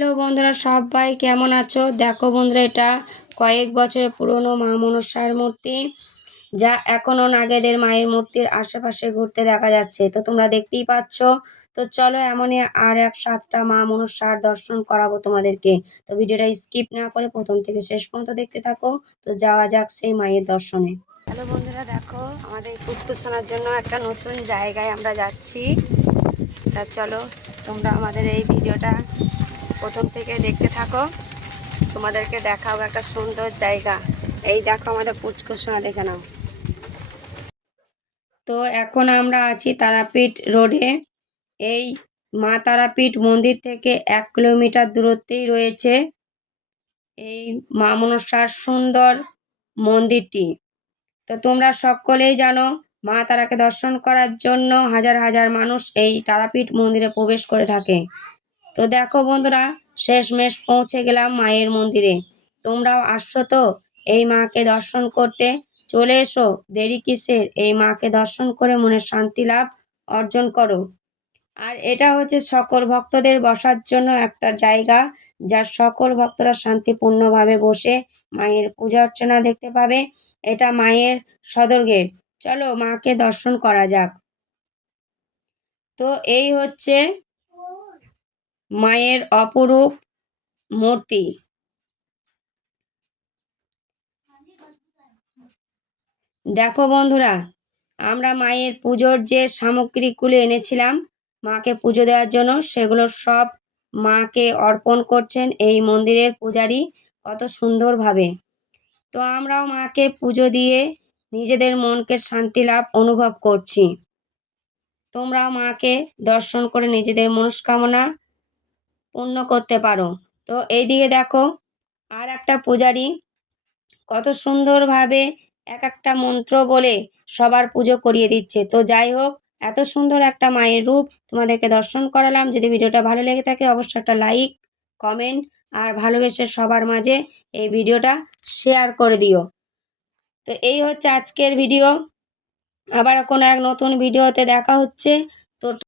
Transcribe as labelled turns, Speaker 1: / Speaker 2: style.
Speaker 1: Hello বন্ধুরা, সবাই কেমন আছো? দেখো বন্ধুরা, এটা কয়েক বছরের পুরনো মা মনসার মূর্তি, যা এখনও নাগেদের মায়ের মূর্তির আশেপাশে ঘুরতে দেখা যাচ্ছে। তো তোমরা দেখতেই পাচ্ছ। তো চলো এমনই আর এক সাতটা মা মনসার দর্শন করাবো তোমাদেরকে। তো ভিডিওটা স্কিপ না করে প্রথম থেকে শেষ পর্যন্ত দেখতে থাকো। তো যাওয়া যাক সেই মায়ের দর্শনে। হ্যালো বন্ধুরা, দেখো আমাদের কুচকুচনার জন্য একটা নতুন জায়গায় আমরা যাচ্ছি। তা চলো তোমরা আমাদের এই ভিডিওটা প্রথম থেকে দেখতে থাকো। তোমাদেরকে দেখাবো একটা সুন্দর জায়গা। এই দেখো আমাদের পুচকুসোনা দেখে নাও। তো এখন আমরা আছি তারাপীঠ রোডে। এই মা তারাপীঠ মন্দির থেকে এক কিলোমিটার দূরত্বেই রয়েছে এই মা মনসার সুন্দর মন্দিরটি। তো তোমরা সকলেই জানো, মা তারাকে দর্শন করার জন্য হাজার হাজার মানুষ এই তারাপীঠ মন্দিরে প্রবেশ করে থাকে। তো দেখো বন্ধুরা, শেষমেশ পৌঁছে গেলাম মায়ের মন্দিরে। তোমরাও আসছো তো এই মাকে দর্শন করতে? চলে এসো, দেরি কিসের? এই মাকে দর্শন করে মনে শান্তি লাভ অর্জন করো। আর এটা হচ্ছে সকল ভক্তদের বসার জন্য একটা জায়গা, যা সকল ভক্তরা শান্তিপূর্ণভাবে বসে মায়ের পূজা অর্চনা দেখতে পাবে। এটা মায়ের সদর গেট। চলো মাকে দর্শন করা যাক। তো এই হচ্ছে মায়ের অপরূপ মূর্তি। দেখো বন্ধুরা, আমরা মায়ের পুজোর যে সামগ্রীগুলো এনেছিলাম, মাকে পুজো দেওয়ার জন্য, সেগুলো সব মাকে অর্পণ করছেন এই মন্দিরের পূজারী। কত সুন্দরভাবে। তো আমরাও মাকে পুজো দিয়ে নিজেদের মনকে শান্তি লাভ অনুভব করছি। তোমরাও মাকে দর্শন করে নিজেদের মনস্কামনা পূর্ণ করতে পারো। তো এইদিকে দেখো আর একটা পূজারি কত সুন্দরভাবে এক একটা মন্ত্র বলে সবার পুজো করিয়ে দিচ্ছে। তো যাই হোক, এত সুন্দর একটা মায়ের রূপ তোমাদেরকে দর্শন করালাম। যদি ভিডিওটা ভালো লেগে থাকে, অবশ্যই একটা লাইক, কমেন্ট আর ভালোবেসে সবার মাঝে এই ভিডিওটা শেয়ার করে দিও। তো এই হচ্ছে আজকের ভিডিও। আবার কোনো এক নতুন ভিডিওতে দেখা হচ্ছে।